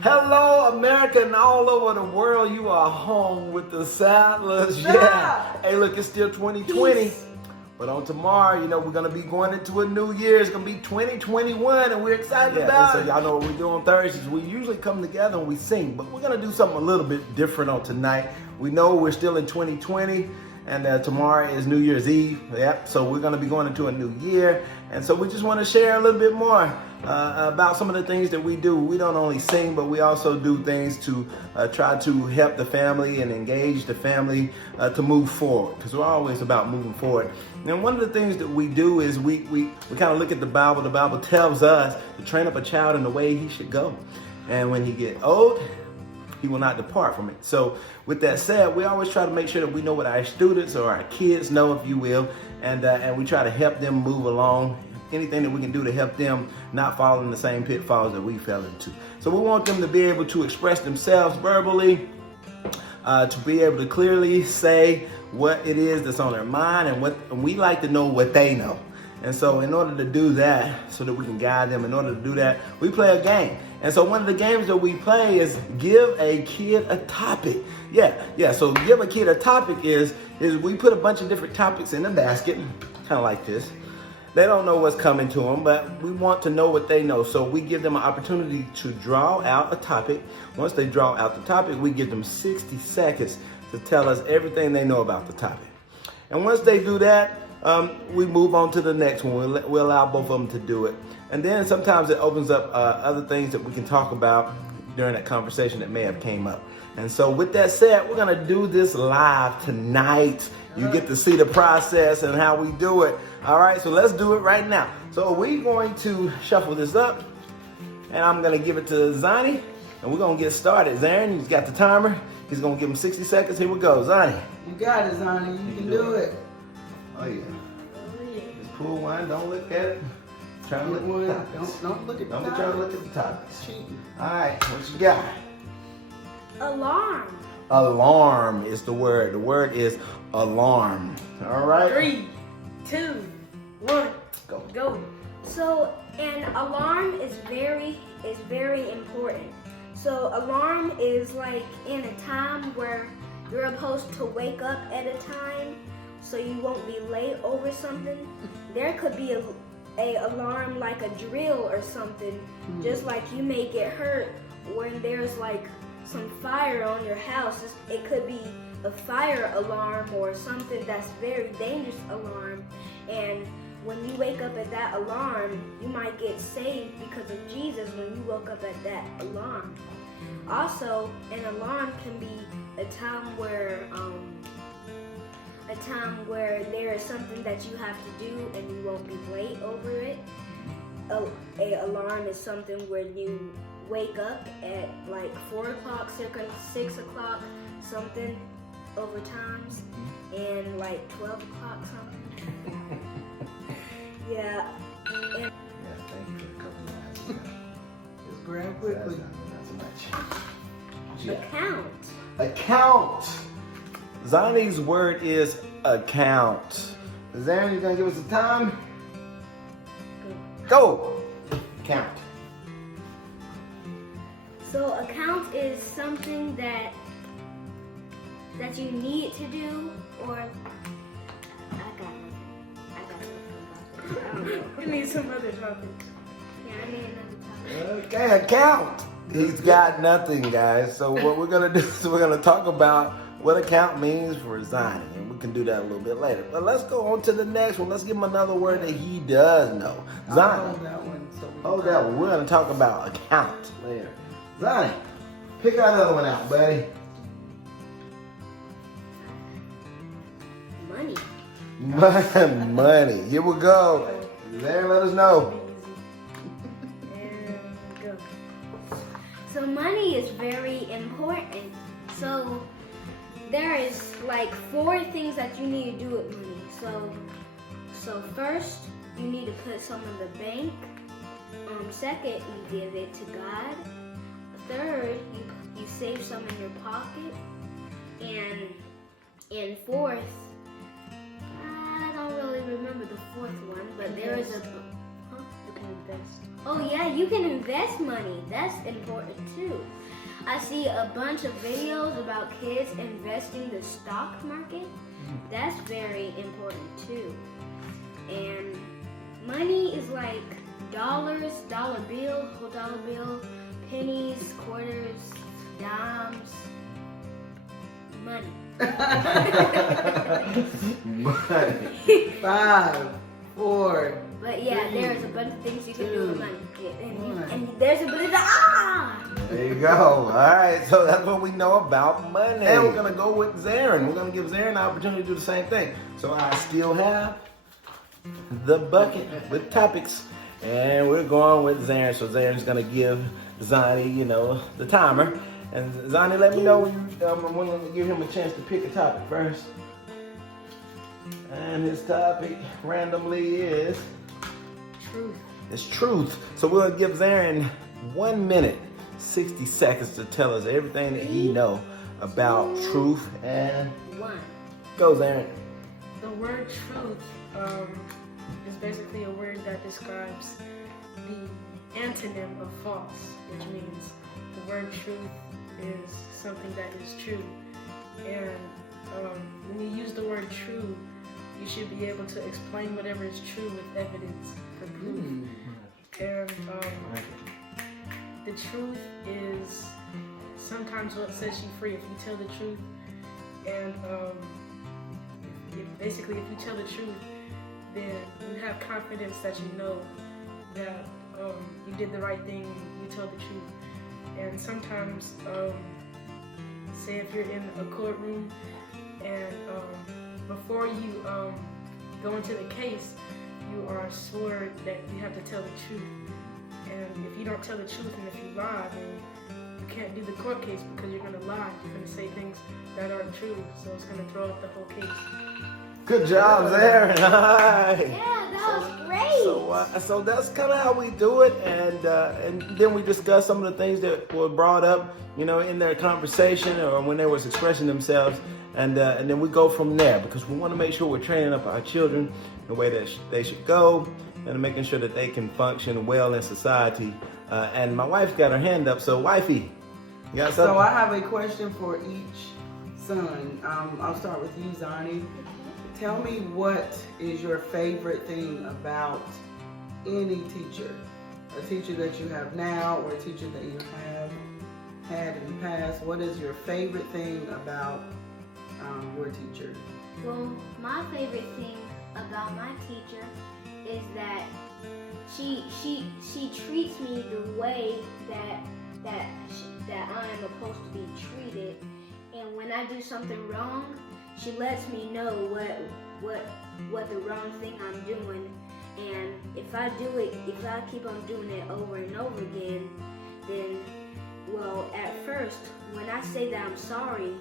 Hello, America, and all over the world. You are home with the Sadlers. Yeah. Hey, look, it's still 2020. Peace. But on tomorrow, we're going to be going into a new year. It's going to be 2021, and we're excited about it. So y'all know what we do on Thursdays. We usually come together and we sing, but we're going to do something a little bit different on tonight. We know we're still in 2020, and tomorrow is New Year's Eve. Yep. So we're going to be going into a new year. And so we just want to share a little bit more about some of the things that we do. We don't only sing, but we also do things to try to help the family and engage the family to move forward, because we're always about moving forward. And one of the things that we do is we kind of look at the Bible. The Bible tells us to train up a child in the way he should go. And when he get old, he will not depart from it. So with that said, we always try to make sure that we know what our students or our kids know, if you will, and we try to help them move along. Anything that we can do to help them not fall in the same pitfalls that we fell into. So we want them to be able to express themselves verbally, to be able to clearly say what it is that's on their mind, and we like to know what they know. And so in order to do that, so that we can guide them, in order to do that, we play a game. And so one of the games that we play is give a kid a topic. Yeah. So give a kid a topic is we put a bunch of different topics in a basket, kind of like this. They don't know what's coming to them, but we want to know what they know. So we give them an opportunity to draw out a topic. Once they draw out the topic, we give them 60 seconds to tell us everything they know about the topic. And once they do that, we move on to the next one. We allow both of them to do it. And then sometimes it opens up other things that we can talk about during that conversation that may have came up. And so with that said, we're gonna do this live tonight. You get to see the process and how we do it. All right, so let's do it right now. So we're going to shuffle this up, and I'm gonna give it to Zani, and we're gonna get started. Zarin, he's got the timer. He's gonna give him 60 seconds. Here we go, Zani. You got it, Zonnie. You can do it. Oh yeah. Just pull one. Don't look at it. Try to look One. at the topics. Don't look at the Don't be top. trying to look at the topics. Cheating. All right, what you got? Alarm. Alarm is the word. The word is alarm. All right. 3, 2, 1, Go. go. So an alarm is very important. So alarm is like in a time where you're supposed to wake up at a time so you won't be late over something. There could be a alarm like a drill or something, just like you may get hurt when there's like some fire on your house. It could be a fire alarm or something that's very dangerous alarm, and when you wake up at that alarm, you might get saved because of Jesus when you woke up at that alarm. Also, an alarm can be a time where there is something that you have to do and you won't be late over it. A alarm is something where you wake up at like 4 o'clock, circa 6 o'clock, something over times, and like 12 o'clock something. Yeah. And Yeah, thank you for the couple lines. Just grab quickly. Not so much. Yeah. account. Account. Zani's word is account. Zarin, you gonna give us a time? Go. Count. So account is something that you need to do, or I got nothing about this. I need some other topics. Yeah, I need another topic. Okay, account. He's got nothing, guys. So what we're gonna do is we're gonna talk about what account means for Zani, and we can do that a little bit later. But let's go on to the next one. Let's give him another word that he does know. I'll Zani. hold that one. So we Hold can- that one. We're gonna talk about account later. Zani, pick another one out, buddy. Money. Money. Here we go. There, let us know. And go. So money is very important. So there is like 4 things that you need to do with money. So first, you need to put some in the bank. Second, you give it to God. Third, you save some in your pocket. And fourth, I don't really remember the 4th one, but there is a invest? Oh yeah, you can invest money. That's important too. I see a bunch of videos about kids investing the stock market. That's very important too. And money is like dollars, dollar bill, whole dollar bill, pennies, quarters, dimes, money. Money. 5, 4. But yeah, 3, there's a bunch of things you can do with 2, money. And, 1. and there's a bunch of There you go. All right, so that's what we know about money. And we're gonna go with Zarin. We're gonna give Zarin the opportunity to do the same thing. So I still have the bucket with topics, and we're going with Zarin. So Zarin's gonna give Zani, the timer. And Zani, let me know when I'm gonna give him a chance to pick a topic first. And his topic randomly is Truth. it's truth. So we'll give Zarin 1 minute, 60 seconds to tell us everything that he know about truth. And 1. go, Zarin. The word truth is basically a word that describes the antonym of false, which means the word truth is something that is true. And when you use the word true, you should be able to explain whatever is true with evidence for proof. And the truth is sometimes what sets you free if you tell the truth. And if you tell the truth, then you have confidence that you know that you did the right thing, you tell the truth. And sometimes, say if you're in a courtroom and before you go into the case, you are sworn that you have to tell the truth. And if you don't tell the truth and if you lie, then you can't do the court case because you're going to lie. You're going to say things that aren't true, so it's going to throw out the whole case. Good job, Zarin. Yeah, that was great. So that's kind of how we do it, and then we discuss some of the things that were brought up, in their conversation or when they was expressing themselves, and then we go from there because we want to make sure we're training up our children the way that they should go, and making sure that they can function well in society. And my wife's got her hand up, so wifey, you got something? So I have a question for each son. I'll start with you, Zani. Tell me what is your favorite thing about any teacher? A teacher that you have now or a teacher that you have had in the past. What is your favorite thing about your teacher? Well, my favorite thing about my teacher is that she treats me the way that I am supposed to be treated, and when I do something wrong, she lets me know what the wrong thing I'm doing, and if I keep on doing it over and over again, then, well, at first, when I say that I'm sorry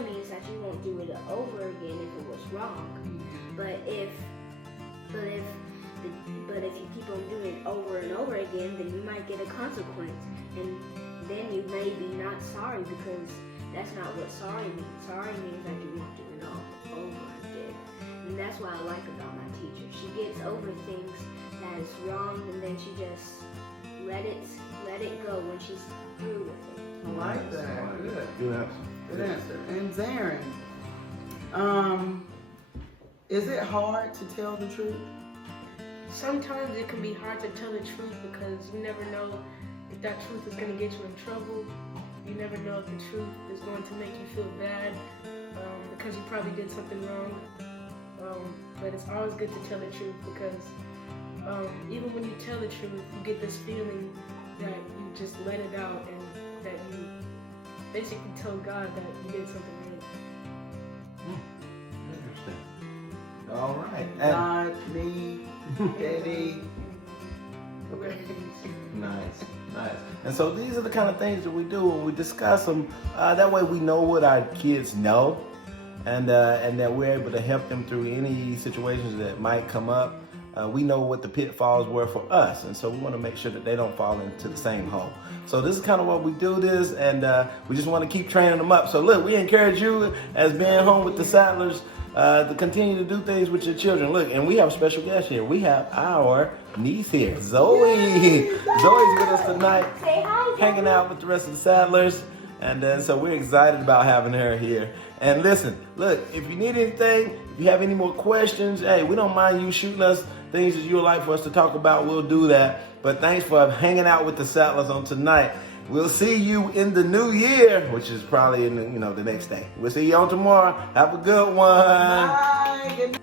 means that you won't do it over again if it was wrong. But if you keep on doing it over and over again, then you might get a consequence, and then you may be not sorry because that's not what sorry means. Sorry means that you won't do it all over again. And that's what I like about my teacher. She gets over things that is wrong, and then she just let it go when she's through with it. I like that. Good. Good answer. Good answer. And Zarin, is it hard to tell the truth? Sometimes it can be hard to tell the truth because you never know if that truth is going to get you in trouble. You never know if the truth is going to make you feel bad because you probably did something wrong. But it's always good to tell the truth because even when you tell the truth, you get this feeling that you just let it out and that you basically tell God that you did something right. Interesting. All right. God, me, Eddie. Whoever it is. Nice. And so these are the kind of things that we do when we discuss them. That way we know what our kids know, and that we're able to help them through any situations that might come up. We know what the pitfalls were for us, and so we want to make sure that they don't fall into the same hole. So this is kind of what we do this, and we just want to keep training them up. So look, we encourage you as being home with the Sattlers. to continue to do things with your children. Look, and we have a special guest here. We have our niece here, Zoe. Yay! Zoe's with us tonight, Say hi, Zoe. hanging out with the rest of the Sadlers. And then, so we're excited about having her here. And listen, look, if you need anything, if you have any more questions, hey, we don't mind you shooting us things that you would like for us to talk about. We'll do that. But thanks for hanging out with the Sadlers on tonight. We'll see you in the new year, which is probably in the, the next day. We'll see you on tomorrow. Have a good one. Bye. Good night.